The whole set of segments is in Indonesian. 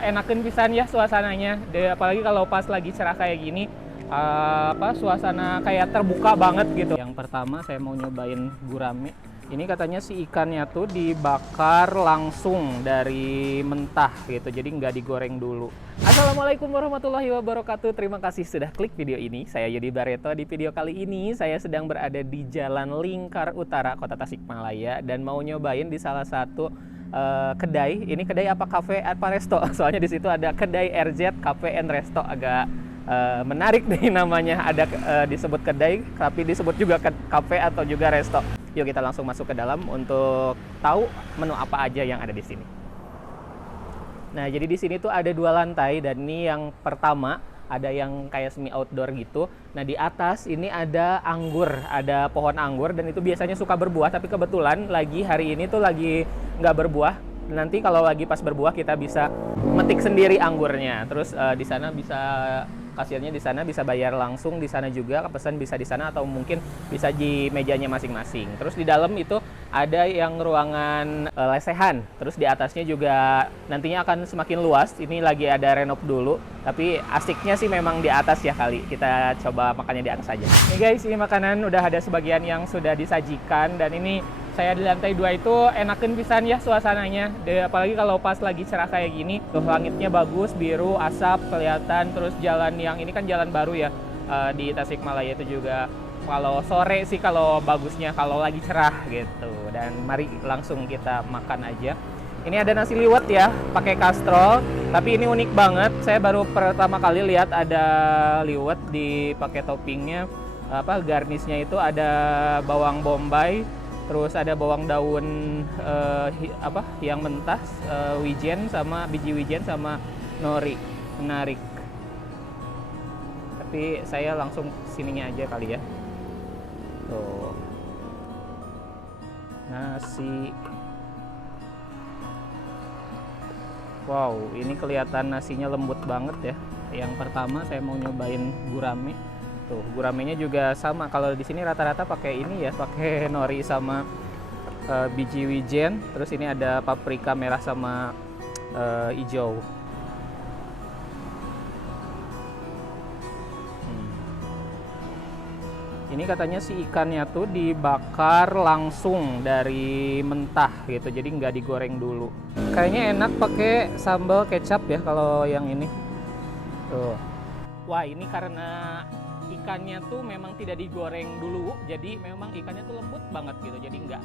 Enakeun pisan ya suasananya, apalagi kalau pas lagi cerah kayak gini, suasana kayak terbuka banget gitu. Yang pertama saya mau nyobain gurame. Ini katanya si ikannya tuh dibakar langsung dari mentah gitu, jadi nggak digoreng dulu. Assalamualaikum warahmatullahi wabarakatuh. Terima kasih sudah klik video ini. Saya Yudi Barreto. Di video kali ini saya sedang berada di Jalan Lingkar Utara, Kota Tasikmalaya, dan mau nyobain di salah satu kedai. Ini kedai apa kafe apa resto? Soalnya di situ ada kedai RZ Cafe and Resto. Agak menarik nih namanya. Ada disebut kedai, tapi disebut juga kafe atau juga resto. Yuk kita langsung masuk ke dalam untuk tahu menu apa aja yang ada di sini. Nah, jadi di sini tuh ada 2 lantai, dan ini yang pertama ada yang kayak semi outdoor gitu. Nah, di atas ini ada anggur, ada pohon anggur, dan itu biasanya suka berbuah, tapi kebetulan lagi hari ini tuh lagi nggak berbuah. Nanti kalau lagi pas berbuah kita bisa metik sendiri anggurnya. Terus di sana bisa kasirnya, di sana bisa bayar langsung di sana juga, pesan bisa di sana atau mungkin bisa di mejanya masing-masing. Terus di dalam itu ada yang ruangan lesehan. Terus di atasnya juga nantinya akan semakin luas. Ini lagi ada renov dulu, tapi asiknya sih memang di atas ya kali. Kita coba makannya di atas aja. Nih guys, ini makanan udah ada sebagian yang sudah disajikan, dan ini saya di lantai 2 itu enakeun pisan ya suasananya. Apalagi kalau pas lagi cerah kayak gini, tuh langitnya bagus, biru, asap kelihatan, terus jalan yang ini kan jalan baru ya di Tasikmalaya itu juga. Kalau sore sih kalau bagusnya kalau lagi cerah gitu. Dan mari langsung kita makan aja. Ini ada nasi liwet ya, pakai kastrol, tapi ini unik banget. Saya baru pertama kali lihat ada liwet dipakai toppingnya, garnisnya itu ada bawang bombay. Terus ada bawang daun yang mentah, wijen sama biji wijen sama nori. Menarik. Tapi saya langsung sininya aja kali ya. Tuh. Nasi. Wow, ini kelihatan nasinya lembut banget ya. Yang pertama saya mau nyobain gurame. Tuh, guramenya juga sama. Kalau di sini rata-rata pakai ini ya, pakai nori sama biji wijen. Terus ini ada paprika merah sama hijau. Ini katanya si ikannya tuh dibakar langsung dari mentah gitu, jadi nggak digoreng dulu. Kayaknya enak pakai sambal kecap ya kalau yang ini. Tuh. Wah, ini karena ikannya tuh memang tidak digoreng dulu, jadi memang ikannya tuh lembut banget gitu, jadi nggak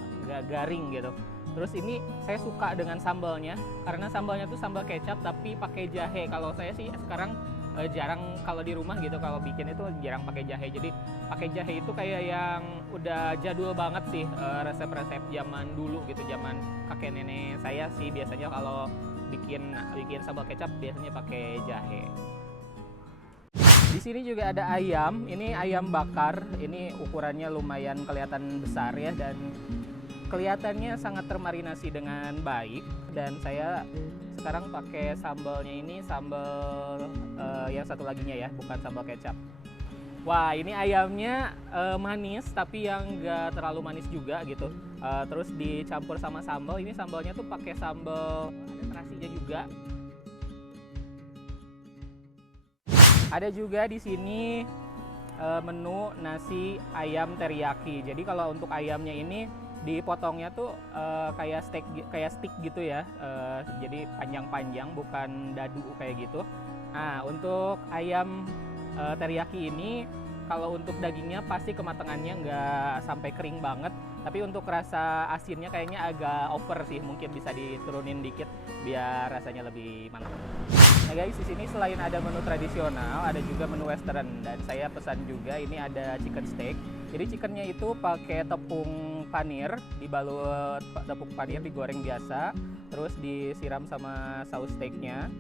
garing gitu. Terus ini saya suka dengan sambalnya, karena sambalnya tuh sambal kecap tapi pakai jahe. Kalau saya sih sekarang jarang kalau di rumah gitu, kalau bikin itu jarang pakai jahe. Jadi pakai jahe itu kayak yang udah jadul banget sih, resep-resep zaman dulu gitu, zaman kakek nenek saya sih biasanya kalau bikin sambal kecap biasanya pakai jahe. Di sini juga ada ayam, ini ayam bakar, ini ukurannya lumayan kelihatan besar ya, dan kelihatannya sangat termarinasi dengan baik. Dan saya sekarang pakai sambalnya ini sambal yang satu laginya ya, bukan sambal kecap. Wah, ini ayamnya manis tapi yang nggak terlalu manis juga gitu. Terus dicampur sama sambal, ini sambalnya tuh pakai sambal, ada terasinya juga. Ada juga di sini menu nasi ayam teriyaki. Jadi kalau untuk ayamnya ini dipotongnya tuh kayak stick gitu ya. Jadi panjang-panjang, bukan dadu kayak gitu. Nah, untuk ayam teriyaki ini kalau untuk dagingnya pasti kematangannya nggak sampai kering banget. Tapi untuk rasa asinnya kayaknya agak over sih, mungkin bisa diturunin dikit biar rasanya lebih mantap. Nah guys, di sini selain ada menu tradisional, ada juga menu western, dan saya pesan juga ini ada chicken steak. Jadi chickennya itu pakai tepung panir, dibalut tepung panir, digoreng biasa, terus disiram sama saus steaknya.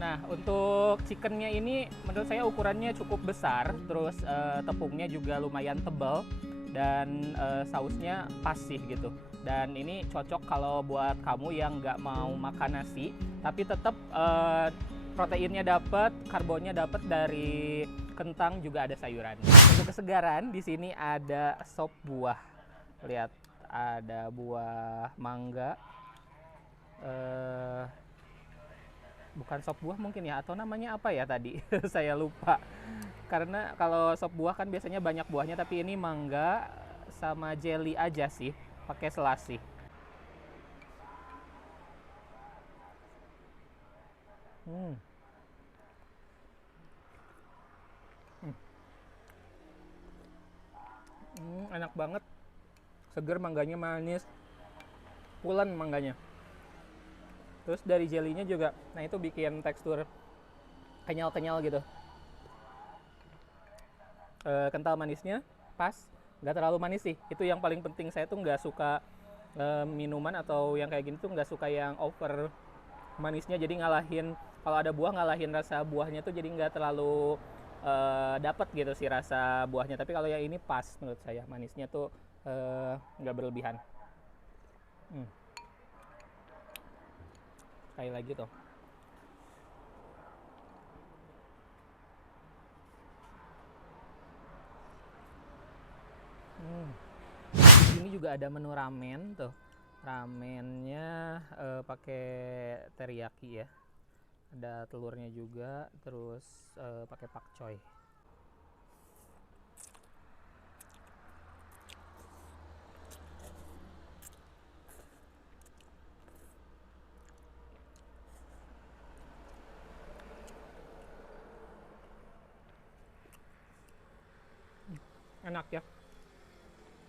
Nah, untuk chickennya ini menurut saya ukurannya cukup besar, terus tepungnya juga lumayan tebal, dan sausnya pas sih gitu. Dan ini cocok kalau buat kamu yang nggak mau makan nasi, tapi tetap proteinnya dapat, karbonnya dapat dari kentang, juga ada sayuran. Untuk kesegaran di sini ada sop buah. Lihat, ada buah mangga, bukan sop buah mungkin ya, atau namanya apa ya tadi? Saya lupa. Karena kalau sop buah kan biasanya banyak buahnya, tapi ini mangga sama jelly aja sih, pakai selasi. Hmm. Enak banget. Seger, mangganya manis, pulen mangganya. Terus dari jelinya juga, nah itu bikin tekstur kenyal-kenyal gitu. Kental manisnya pas, nggak terlalu manis sih. Itu yang paling penting, saya tuh nggak suka minuman atau yang kayak gini tuh nggak suka yang over manisnya, jadi ngalahin, kalau ada buah ngalahin rasa buahnya tuh, jadi nggak terlalu dapet gitu sih rasa buahnya. Tapi kalau yang ini pas menurut saya, manisnya tuh nggak berlebihan. Hmm. Sekali lagi tuh. Di sini juga ada menu ramen tuh. Ramennya pakai teriyaki ya. Ada telurnya juga, terus pakai pakcoy. Enak ya.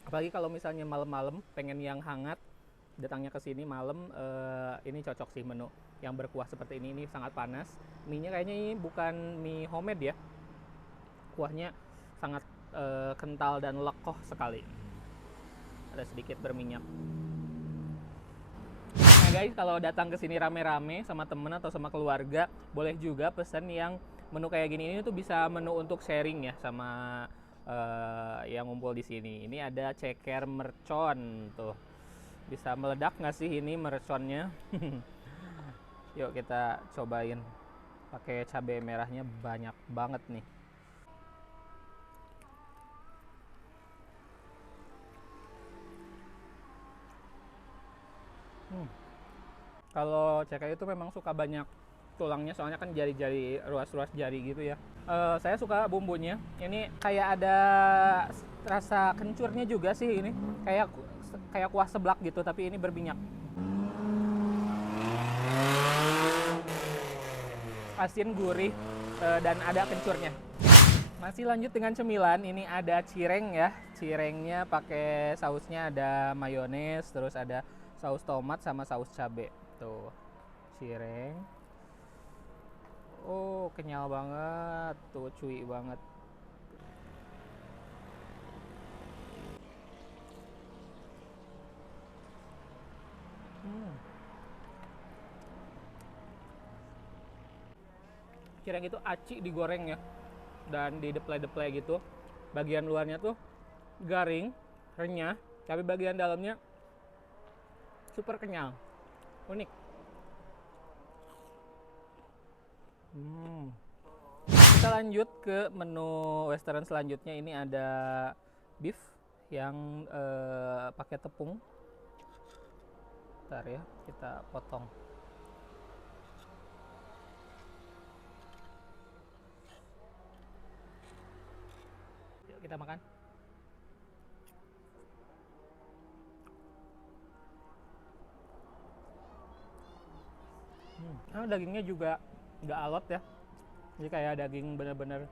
Apalagi kalau misalnya malam-malam pengen yang hangat, datangnya ke sini malam, ini cocok sih menu yang berkuah seperti ini. Ini sangat panas. Mie-nya kayaknya ini bukan mie homemade ya. Kuahnya sangat kental dan lekoh sekali. Ada sedikit berminyak. Nah guys, kalau datang ke sini rame-rame sama temen atau sama keluarga, boleh juga pesen yang menu kayak gini. Ini tuh bisa menu untuk sharing ya sama yang ngumpul di sini. Ini ada ceker mercon tuh. Bisa meledak nggak sih ini merconnya? Yuk kita cobain. Pakai cabai merahnya banyak banget nih. Kalau ceker itu memang suka banyak tulangnya, soalnya kan jari-jari, ruas-ruas jari gitu ya. Saya suka bumbunya. Ini kayak ada rasa kencurnya juga sih ini. Kayak kuah seblak gitu, tapi ini berminyak. Asin, gurih, dan ada kencurnya. Masih lanjut dengan cemilan. Ini ada cireng ya. Cirengnya pakai sausnya ada mayones, terus ada saus tomat sama saus cabai. Tuh, cireng. Oh, kenyal banget. Tuh, cuy banget. Cireng itu aci digoreng ya. Dan dideplay-deplay gitu. Bagian luarnya tuh garing, renyah, tapi bagian dalamnya super kenyal. Unik. Kita lanjut ke menu western selanjutnya. Ini ada beef yang pakai tepung. Bentar ya, kita potong. Yuk kita makan. Nah, dagingnya juga nggak alot ya. Jadi kayak daging bener-bener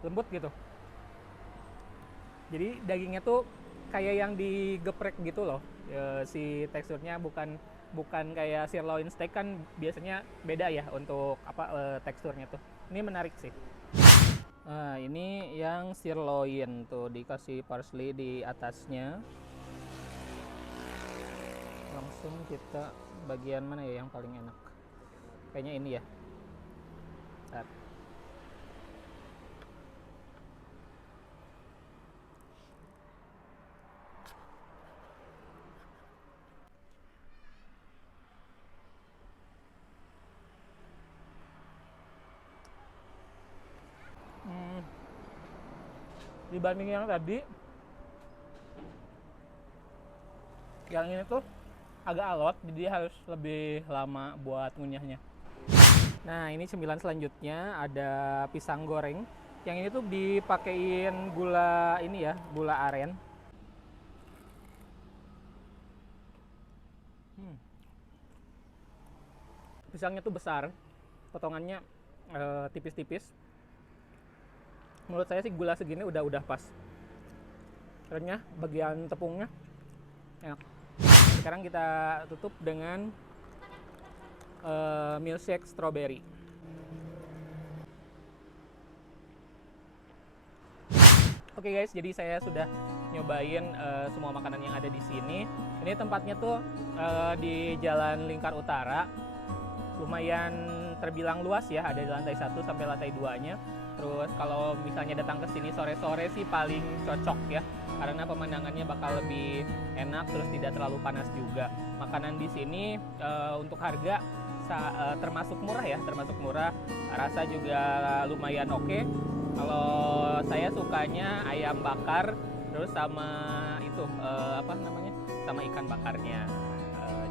lembut gitu. Jadi dagingnya tuh kayak yang digeprek gitu loh. Si teksturnya bukan kayak sirloin steak, kan biasanya beda ya untuk apa teksturnya tuh. Ini menarik sih. Nah, ini yang sirloin tuh dikasih parsley di atasnya. Langsung kita bagian mana ya yang paling enak? Kayaknya ini ya. Bentar. Dibanding yang tadi, yang ini tuh agak alot, jadi harus lebih lama buat ngunyahnya. Nah, ini cemilan selanjutnya ada pisang goreng. Yang ini tuh dipakein gula ini ya, gula aren. Pisangnya tuh besar, potongannya tipis-tipis. Menurut saya sih gula segini udah pas. Renyah, bagian tepungnya enak. Sekarang kita tutup dengan milkshake strawberry. Oke guys, jadi saya sudah nyobain semua makanan yang ada di sini. Ini tempatnya tuh di Jalan Lingkar Utara. Lumayan terbilang luas ya, ada di lantai 1 sampai lantai 2-nya. Terus kalau misalnya datang ke sini sore-sore sih paling cocok ya, karena pemandangannya bakal lebih enak, terus tidak terlalu panas juga. Makanan di sini untuk harga termasuk murah ya, termasuk murah. Rasa juga lumayan oke. Kalau saya sukanya ayam bakar, terus sama itu apa namanya, sama ikan bakarnya.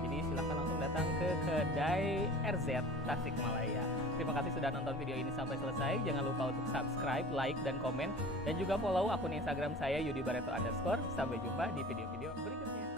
Jadi silahkan langsung datang ke kedai RZ Tasikmalaya. Terima kasih sudah nonton video ini sampai selesai. Jangan lupa untuk subscribe, like, dan komen. Dan juga follow akun Instagram saya yudibareto_. Sampai jumpa di video-video berikutnya.